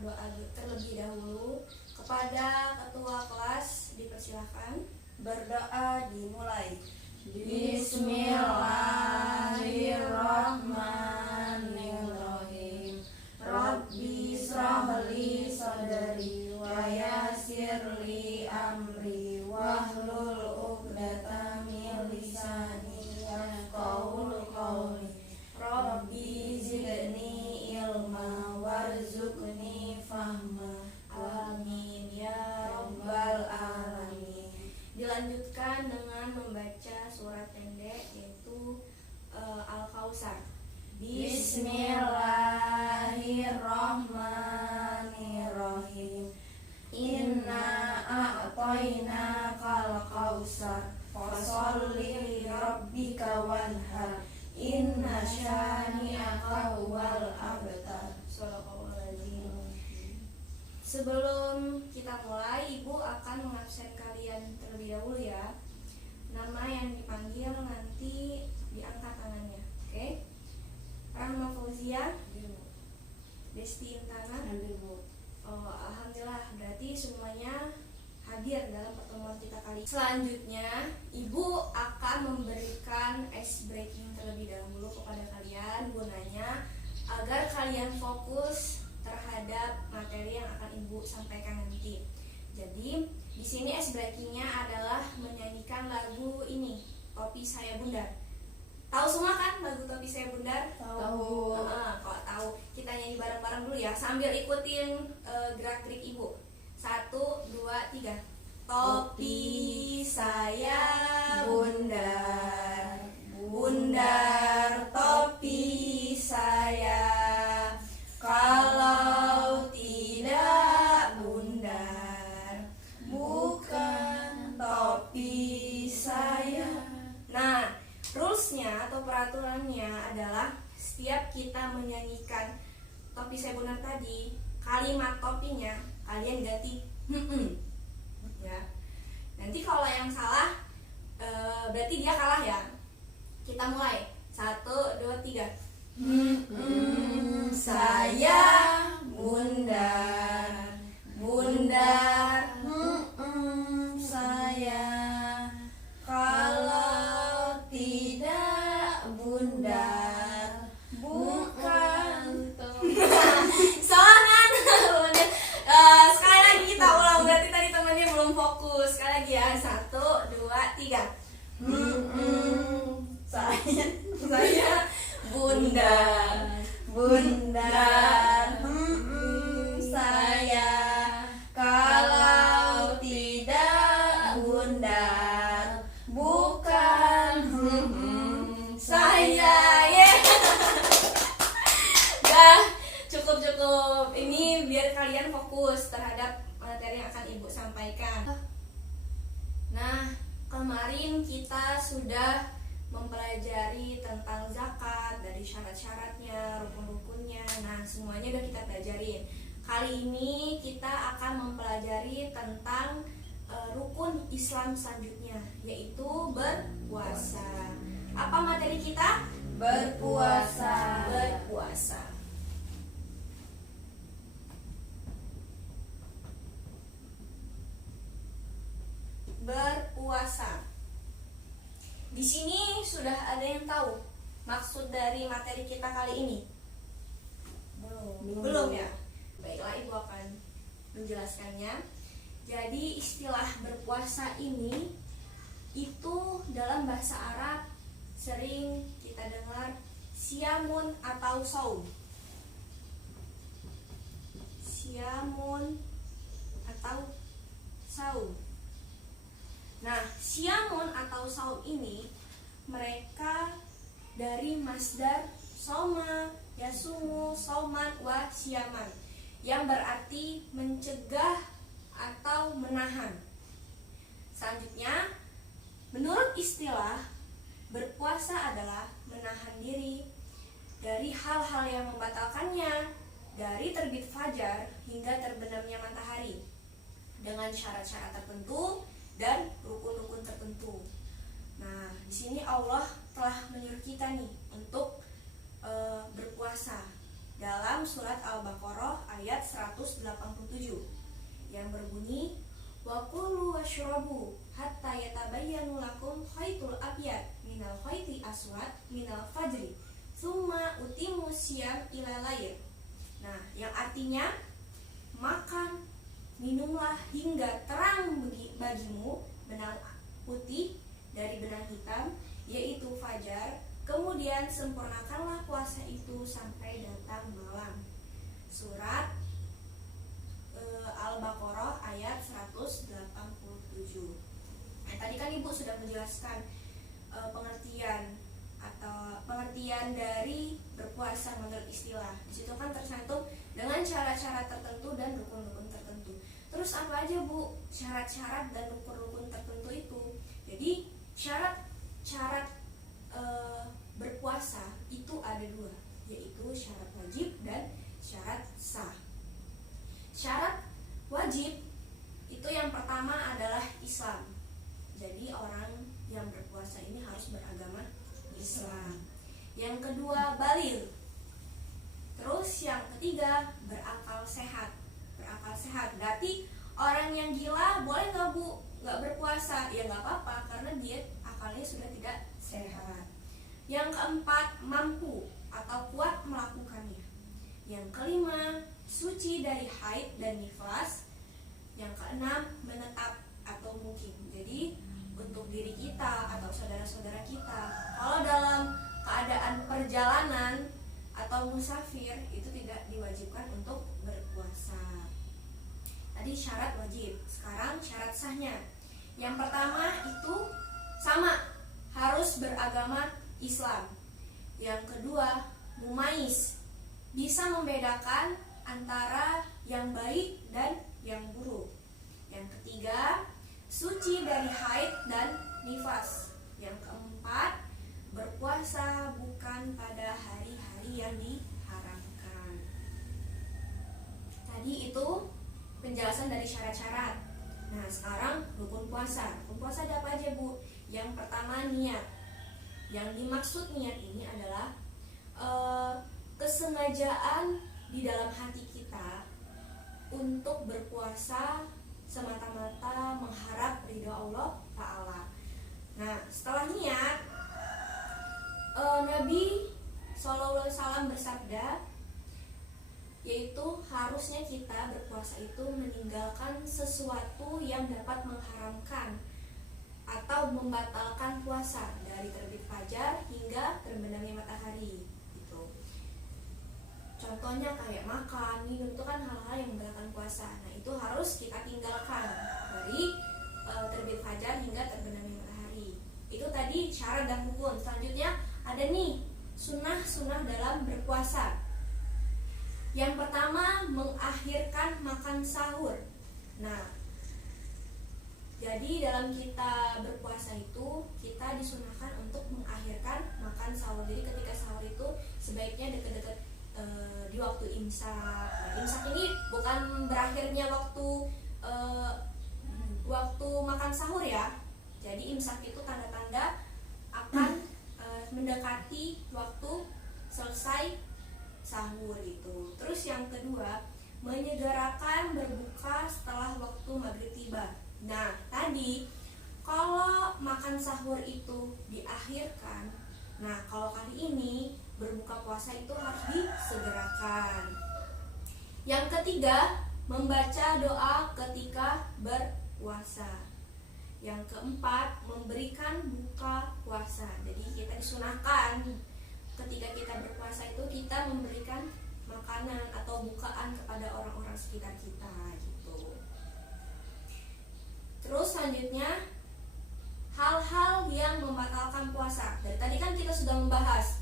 berdoa terlebih dahulu. Kepada ketua kelas dipersilahkan. Berdoa dimulai. Bismillahirrahmanirrahim. Rabbi shrahli sadri wa yassirli amri wahlul 'uqdatam min lisani yafqahu qawli. Rabbi zidni ilma warzuqni fahma. Amin ya rabbal alamin. Dilanjutkan dengan membaca surat pendek yaitu Al-Kautsar. Bismillahirrahmanirrahim. Inna a'tainakal kautsar fasholli li rabbika wanhar. Inna syani'aka huwal abtar. Sebelum kita mulai, Ibu akan mengabsen kalian terlebih dahulu ya. Nama yang dipanggil nanti diangkat tangannya. Oke? Rahma Fauzia, Desti Intana. Oh, alhamdulillah, berarti semuanya hadir dalam pertemuan kita kali. Selanjutnya, Ibu akan memberikan ice breaking terlebih dahulu kepada kalian, gunanya agar kalian fokus terhadap materi yang akan Ibu sampaikan nanti. Jadi, di sini ice breakingnya adalah menyanyikan lagu ini, Topi Saya Bundar. Tahu semua kan lagu Topi Saya Bundar? Tahu. Kalau tahu, kita nyanyi bareng-bareng dulu ya, sambil ikutin gerak-gerik Ibu. 1, 2, 3. Topi saya bundar, bundar topi saya. Kalau tidak bundar, bukan topi saya. Nah, rulesnya atau peraturannya adalah setiap kita menyanyikan Topi Saya Bundar tadi, kalimat topinya kalian ganti ya. Nanti kalau yang salah berarti dia kalah ya. Kita mulai. 1, 2, 3. Saya bundar, bundar, saya. Kalau tidak bundar, bukan Soalnya sekali lagi kita ulang, berarti tadi temannya belum fokus. Sekali lagi ya. 1, 2, 3. Saya bundar, bundar, saya. Kalau tidak bundar, bukan saya. Dah, cukup. Ini biar kalian fokus terhadap materi yang akan Ibu sampaikan. Nah, kemarin kita sudah mempelajari tentang zakat, dari syarat-syaratnya, rukun-rukunnya. Nah, semuanya udah kita pelajarin. Kali ini kita akan mempelajari tentang rukun Islam selanjutnya, yaitu berpuasa. Apa materi kita? Berpuasa. Berpuasa. Berpuasa. Di sini sudah ada yang tahu maksud dari materi kita kali ini? Belum ya? Baiklah, Ibu akan menjelaskannya. Jadi istilah berpuasa ini itu dalam bahasa Arab sering kita dengar siamun atau saum. Siamun atau saum. Nah, siamun atau saum ini mereka dari masdar soma, yasumu, sauman, wa siaman, yang berarti mencegah atau menahan. Selanjutnya, menurut istilah, berpuasa adalah menahan diri dari hal-hal yang membatalkannya, dari terbit fajar hingga terbenamnya matahari, dengan syarat-syarat tertentu dan rukun-rukun tertentu. Nah, di sini Allah telah menyuruh kita nih untuk berpuasa. dalam surat Al-Baqarah ayat 187 yang berbunyi wa kulu washrabu hatta yatabayyanu lakum khaytul abyad minal khayti aswad minal fajri tsumma utimu siyam ila lail. Nah, yang artinya makan, minumlah hingga terang bagimu benang putih dari benang hitam, yaitu fajar, kemudian sempurnakanlah puasa itu sampai datang malam. Surat Al-Baqarah ayat 187. Nah, tadi kan Ibu sudah menjelaskan pengertian dari berpuasa menurut istilah. Di situ kan tercantum dengan cara-cara tertentu dan rukun-rukun tertentu. Terus apa aja Bu syarat-syarat dan rukun-rukun tertentu itu? Jadi syarat berpuasa itu ada dua, yaitu syarat wajib dan syarat sah. Syarat wajib itu yang pertama adalah Islam. Jadi orang yang berpuasa ini harus beragama Islam. Yang kedua baligh. Terus yang ketiga berakal sehat. Berakal sehat berarti orang yang gila boleh nggak Bu nggak berpuasa? Ya nggak apa-apa karena dia akalnya sudah tidak sehat. Yang keempat mampu atau kuat melakukannya. Yang kelima suci dari haid dan nifas. Yang keenam menetap atau mukim. Jadi untuk diri kita atau saudara-saudara kita, kalau dalam keadaan perjalanan atau musafir itu tidak diwajibkan untuk berpuasa. Tadi syarat wajib, sekarang syarat sahnya. Yang pertama itu sama, harus beragama Islam. Yang kedua mumais, bisa membedakan antara yang baik dan yang buruk. Yang ketiga suci dari haid dan nifas. Yang keempat berpuasa bukan pada hari-hari yang diharamkan. Tadi itu penjelasan dari syarat-syarat. Nah, sekarang rukun puasa. Rukun puasa ada apa aja Bu? Yang pertama niat. Yang dimaksud niat ini adalah kesengajaan di dalam hati kita untuk berpuasa semata-mata mengharap ridho Allah Ta'ala. Nah, setelah niat, Nabi SAW bersabda, yaitu harusnya kita berpuasa itu meninggalkan sesuatu yang dapat mengharamkan atau membatalkan puasa dari terbit fajar hingga terbenamnya matahari. Gitu. Contohnya kayak makan, minum itu kan hal-hal yang membatalkan puasa. Nah, itu harus kita tinggalkan dari terbit fajar hingga terbenamnya matahari. Itu tadi syarat dan rukun. Selanjutnya ada nih sunnah-sunnah dalam berpuasa. Yang pertama mengakhirkan makan sahur. Nah, jadi dalam kita berpuasa itu kita disunahkan untuk mengakhirkan makan sahur. Jadi ketika sahur itu sebaiknya dekat-dekat di waktu imsak. Nah, imsak ini bukan berakhirnya waktu makan sahur ya. Jadi imsak itu tanda-tanda akan mendekati waktu selesai sahur itu. Terus yang kedua, menyegerakan berbuka setelah waktu maghrib tiba. Nah, tadi kalau makan sahur itu diakhirkan, nah kalau kali ini berbuka puasa itu harus disegerakan. Yang ketiga, membaca doa ketika berpuasa. Yang keempat, memberikan buka puasa. Jadi kita disunahkan ketika kita berpuasa itu kita memberikan makanan atau bukaan kepada orang-orang sekitar kita gitu. Terus selanjutnya hal-hal yang membatalkan puasa. Dari tadi kan kita sudah membahas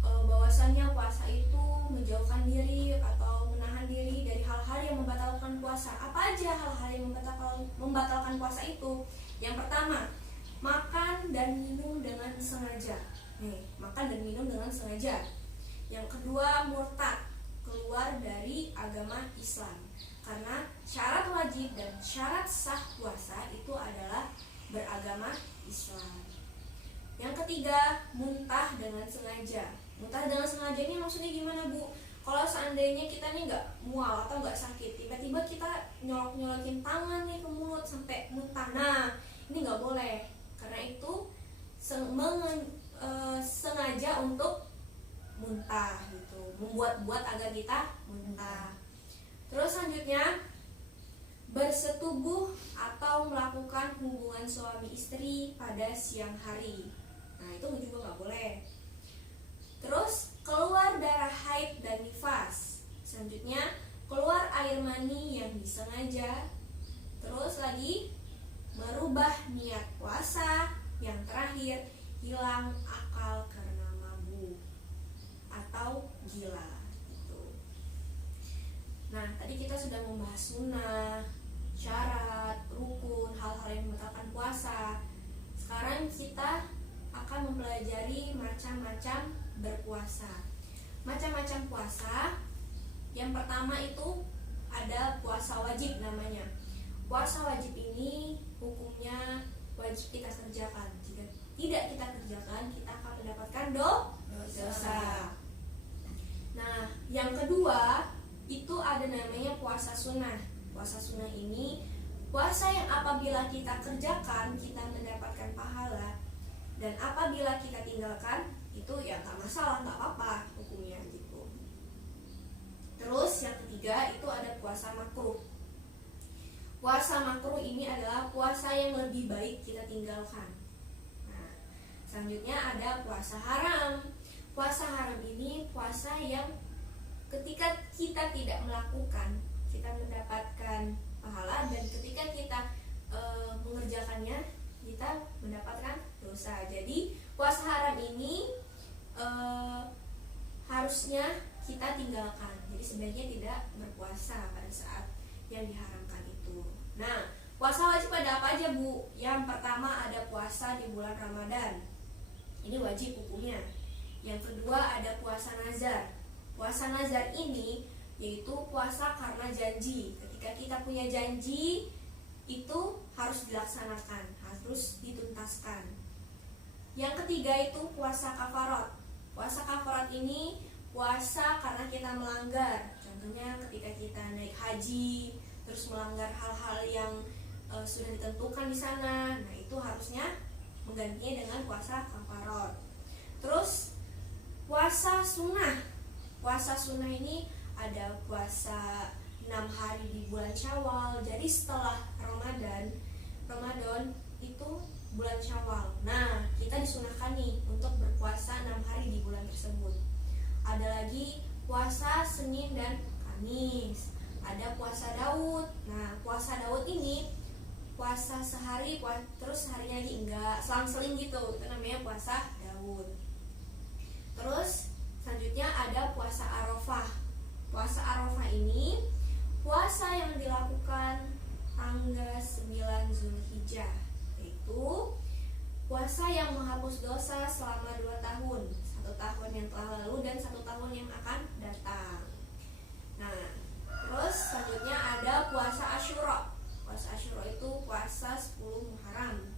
bahwasannya puasa itu menjauhkan diri atau menahan diri dari hal-hal yang membatalkan puasa. Apa aja hal-hal yang membatalkan puasa itu? Yang pertama, makan dan minum dengan sengaja. Nih, makan dan minum dengan sengaja. Yang kedua, murtad, keluar dari agama Islam. Karena syarat wajib dan syarat sah puasa itu adalah beragama Islam. Yang ketiga, muntah dengan sengaja. Muntah dengan sengaja ini maksudnya gimana Bu? Kalau seandainya kita nih nggak mual atau nggak sakit, tiba-tiba kita nyolok-nyolokin tangan nih ke mulut sampai muntah, nah ini nggak boleh, karena itu sengaja untuk muntah gitu, membuat-buat agar kita muntah. Terus selanjutnya, bersetubuh atau melakukan hubungan suami istri pada siang hari, nah itu juga nggak boleh. Terus keluar darah haid dan nifas. Selanjutnya keluar air mani yang disengaja. Terus lagi merubah niat puasa. Yang terakhir, hilang akal karena mabuk atau gila gitu. Nah, tadi kita sudah membahas sunnah, syarat, rukun, hal-hal yang membatalkan puasa. Sekarang kita akan mempelajari macam-macam berpuasa. Macam-macam puasa. Yang pertama itu ada puasa wajib namanya. Puasa wajib ini hukumnya wajib kita kerjakan. Jika tidak kita kerjakan, kita akan mendapatkan dosa. Nah, yang kedua itu ada namanya puasa sunnah. Puasa sunnah ini puasa yang apabila kita kerjakan kita mendapatkan pahala, dan apabila kita tinggalkan itu ya nggak masalah, nggak apa-apa hukumnya gitu. Terus yang ketiga itu ada puasa makruh. Puasa makruh ini adalah puasa yang lebih baik kita tinggalkan. Nah, selanjutnya ada puasa haram. Puasa haram ini puasa yang ketika kita tidak melakukan, kita mendapatkan pahala, dan ketika kita mengerjakannya, kita mendapatkan dosa. Jadi puasa haram ini harusnya kita tinggalkan. Jadi sebaiknya tidak berpuasa pada saat yang diharamkan itu. Nah, puasa wajib ada apa aja, Bu? Yang pertama ada puasa di bulan Ramadan. Ini wajib hukumnya. Yang kedua ada puasa nazar. Puasa nazar ini yaitu puasa karena janji. Ketika kita punya janji, itu harus dilaksanakan, harus dituntaskan. Yang ketiga itu puasa kafarat. Puasa kafarat ini puasa karena kita melanggar. Contohnya ketika kita naik haji, terus melanggar hal-hal yang sudah ditentukan di sana. Nah, itu harusnya menggantinya dengan puasa kafarat. Terus puasa sunnah. Puasa sunnah ini ada puasa 6 hari di bulan Syawal. Jadi setelah Ramadan itu bulan Syawal. Nah, kita disunahkan nih untuk berpuasa 6 hari di bulan tersebut. Ada lagi puasa Senin dan Kamis. Ada puasa Daud. Nah, puasa Daud ini puasa sehari, terus harinya lagi enggak, selang-seling gitu. Itu namanya puasa Daud. Terus selanjutnya ada puasa Arafah. Puasa Arafah ini puasa yang dilakukan tanggal 9 Zulhijjah, yaitu puasa yang menghapus dosa selama 2 tahun, 1 tahun yang telah lalu dan 1 tahun yang akan datang. Nah, terus selanjutnya ada puasa Asyura. Puasa Asyura itu puasa 10 Muharram.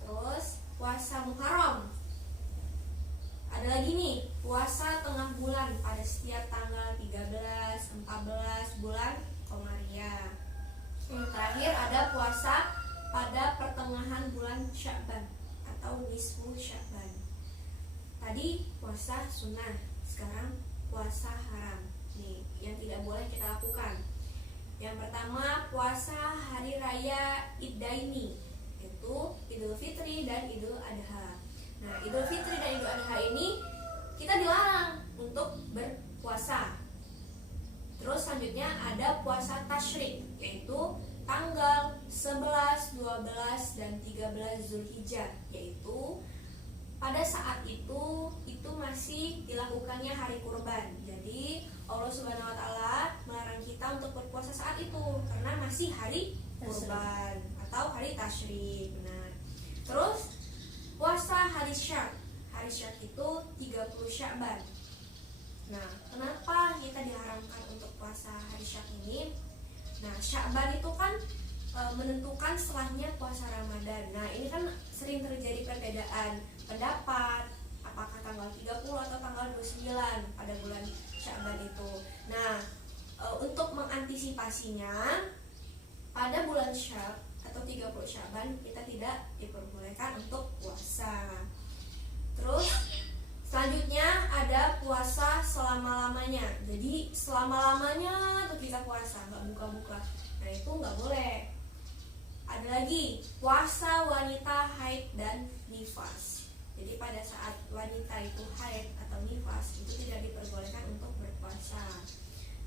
Terus puasa Muharram. Ada lagi nih, puasa tengah bulan pada setiap tanggal 13, 14 bulan Komariah. Yang terakhir ada puasa pada pertengahan bulan Sya'ban atau nisfu Sya'ban. Tadi puasa sunnah, sekarang puasa haram. Nih, yang tidak boleh kita lakukan. Yang pertama, puasa hari raya Iddaini, yaitu Idul Fitri dan Idul Adha. Nah, Idul Fitri dan Idul Adha ini kita dilarang untuk berpuasa. Terus selanjutnya ada puasa Tasyrik, yaitu tanggal 11, 12, dan 13 Zulhijjah, yaitu pada saat itu masih dilakukannya hari kurban. Jadi Allah Subhanahu wa taala melarang kita untuk berpuasa saat itu karena masih hari kurban atau hari tasyrik. Nah, terus puasa hari Syak. Hari Syak itu 30 Sya'ban. Nah, kenapa kita diharamkan untuk puasa hari Syak ini? Nah, Sya'ban itu kan menentukan setelahnya puasa Ramadan. Nah, ini kan sering terjadi perbedaan pendapat apakah tanggal 30 atau tanggal 29 pada bulan Sya'ban itu. Nah, untuk mengantisipasinya pada bulan Syab atau 30 Sya'ban kita tidak diperbolehkan untuk puasa. Terus selanjutnya ada puasa selama-lamanya. Jadi selama-lamanya tuh kita puasa, nggak buka-buka. Nah itu nggak boleh. Ada lagi puasa wanita haid dan nifas. Jadi pada saat wanita itu haid atau nifas itu tidak diperbolehkan untuk berpuasa.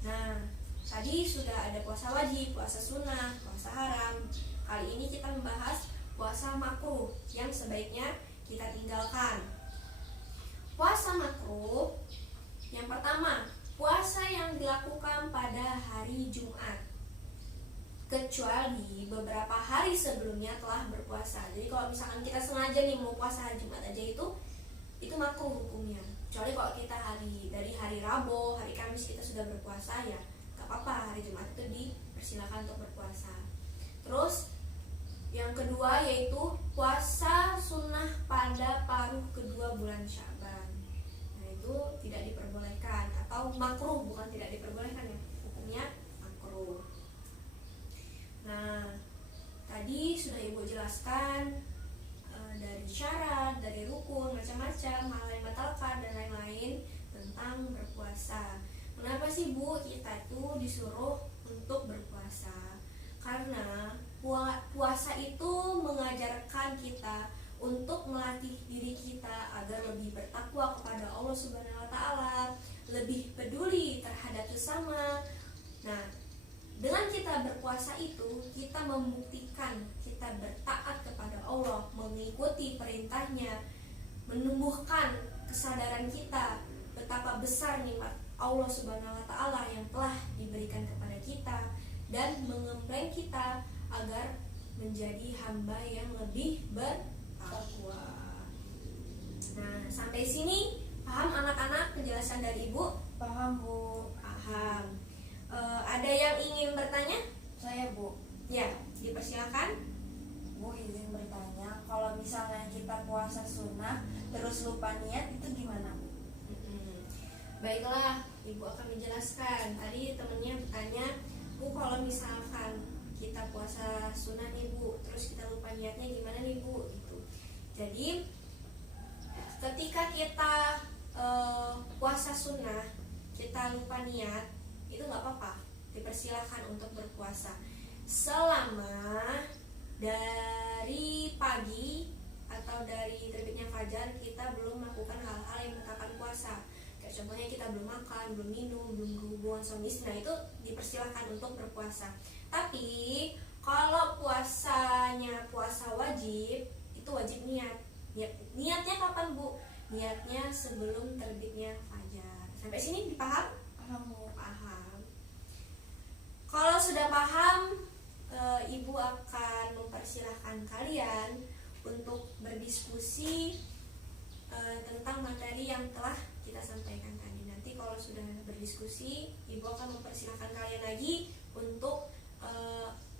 Nah, tadi sudah ada puasa wajib, puasa sunnah, puasa haram. Kali ini kita membahas puasa makruh yang sebaiknya kita tinggalkan. Puasa makruh yang pertama, puasa yang dilakukan pada hari Jumat, kecuali beberapa hari sebelumnya telah berpuasa. Jadi kalau misalkan kita sengaja nih mau puasa hari Jumat aja itu makruh hukumnya. Kecuali kalau kita dari hari Rabu, hari Kamis kita sudah berpuasa, ya gak apa-apa, hari Jumat itu dipersilakan untuk berpuasa. Terus yang kedua yaitu puasa sunnah pada paruh kedua bulan Sya'ban. Nah itu tidak diperbolehkan atau makruh, bukan tidak diperbolehkan ya, hukumnya makruh. Nah, tadi sudah Ibu jelaskan dari syarat, dari rukun, macam-macam hal yang membatalkan dan lain-lain tentang berpuasa. Kenapa sih Bu kita tuh disuruh untuk berpuasa? Karena puasa itu mengajarkan kita untuk melatih diri kita agar lebih bertakwa kepada Allah Subhanahu wa taala, lebih peduli terhadap sesama. Nah, dengan kita berpuasa itu, kita membuktikan kita bertaat kepada Allah, mengikuti perintahnya, menumbuhkan kesadaran kita betapa besar nikmat Allah Subhanahu wa taala yang telah diberikan kepada kita dan mengembleng kita agar menjadi hamba yang lebih bertakwa. Nah, sampai sini paham anak-anak penjelasan dari Ibu? Paham Bu. Paham. Ada yang ingin bertanya? Saya Bu. Ya, dipersilakan. Bu izin bertanya, kalau misalnya kita puasa sunnah terus lupa niat itu gimana Bu? Baiklah, Ibu akan menjelaskan. Tadi temennya bertanya, Bu kalau misalkan kita puasa sunnah nih Bu, terus kita lupa niatnya gimana nih Bu? Gitu. Jadi ketika kita puasa sunnah, kita lupa niat, itu nggak apa-apa, dipersilahkan untuk berpuasa selama dari pagi atau dari terbitnya fajar kita belum melakukan hal-hal yang membatalkan puasa. Kayak contohnya kita belum makan, belum minum, belum berhubungan suami istri, nah itu dipersilahkan untuk berpuasa. Tapi kalau puasanya puasa wajib, itu wajib niat. Niatnya kapan Bu? Niatnya sebelum terbitnya fajar. Sampai sini dipaham? Paham Bu. Paham. Kalau sudah paham, Ibu akan mempersilahkan kalian untuk berdiskusi tentang materi yang telah kita sampaikan tadi. Nanti kalau sudah berdiskusi, Ibu akan mempersilahkan kalian lagi untuk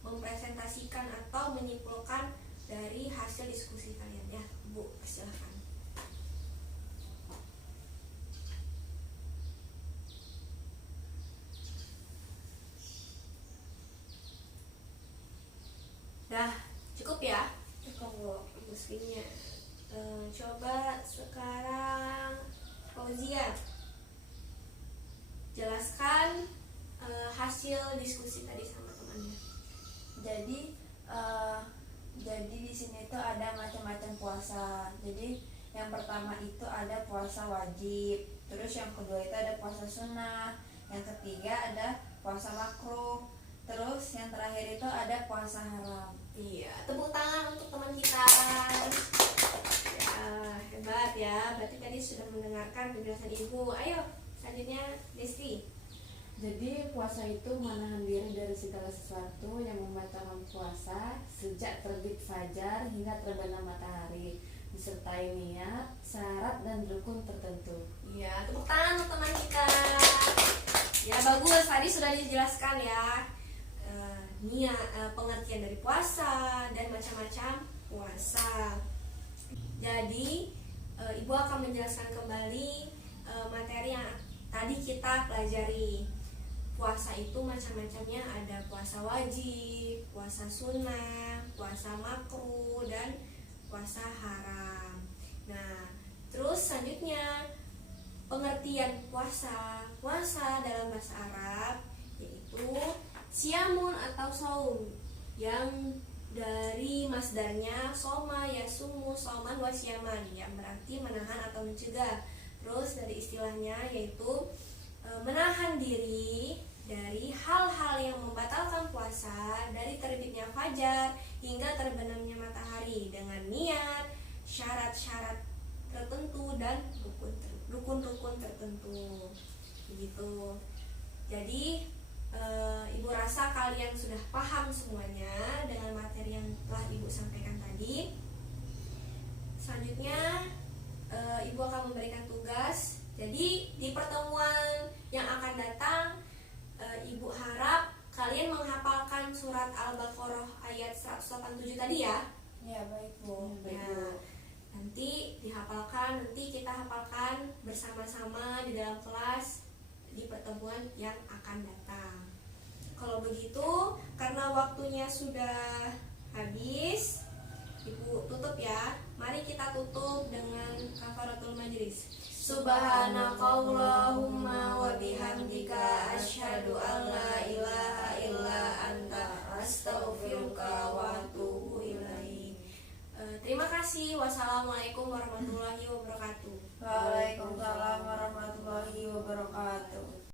mempresentasikan atau menyimpulkan dari hasil diskusi kalian ya. Bu, persilahkan. Dah, cukup ya? Cukup Bu. Muslimnya. Coba sekarang Fauzia jelaskan hasil diskusi tadi sama temannya. Jadi di sini tuh ada macam-macam puasa. Jadi yang pertama itu ada puasa wajib, terus yang kedua itu ada puasa sunnah, yang ketiga ada puasa makruh, terus yang terakhir itu ada puasa haram. Iya, tepuk tangan untuk teman kita. Ya, hebat ya. Berarti tadi sudah mendengarkan penjelasan Ibu. Ayo, selanjutnya Desti. Jadi puasa itu menahan diri dari segala sesuatu yang membatalkan puasa sejak terbit fajar hingga terbenam matahari, disertai niat, syarat dan rukun tertentu. Iya, tepuk tangan untuk teman kita. Ya bagus, tadi sudah dijelaskan ya niat, pengertian dari puasa dan macam-macam puasa. Jadi Ibu akan menjelaskan kembali materi yang tadi kita pelajari puasa itu macam-macamnya, ada puasa wajib, puasa sunnah, puasa makruh, dan puasa haram. Nah, terus selanjutnya pengertian puasa. Puasa dalam bahasa Arab yaitu siamun atau saum, yang dari masdarnya soma yasumu soman wasyaman, yang berarti menahan atau mencegah. Terus dari istilahnya yaitu menahan diri dari hal-hal yang membatalkan puasa dari terbitnya fajar hingga terbenamnya matahari dengan niat, syarat-syarat tertentu dan rukun-rukun tertentu. Begitu. Jadi Ibu rasa kalian sudah paham semuanya dengan materi yang telah Ibu sampaikan tadi. Selanjutnya Ibu akan memberikan tugas. Jadi di pertemuan yang akan datang, Ibu harap kalian menghafalkan surat Al-Baqarah ayat 187 tadi ya. Ya, baik Bu. Ya, nanti dihafalkan, nanti kita hafalkan bersama-sama di dalam kelas di pertemuan yang akan datang. Kalau begitu, karena waktunya sudah habis, Ibu tutup ya. Mari kita tutup dengan kafaratul majlis. Subhanakallahumma wa bihamdika asyhadu an la ilaha illa anta astaghfiruka wa atubu ilaik. Terima kasih. Wassalamualaikum warahmatullahi wabarakatuh. Waalaikumsalam warahmatullahi wabarakatuh.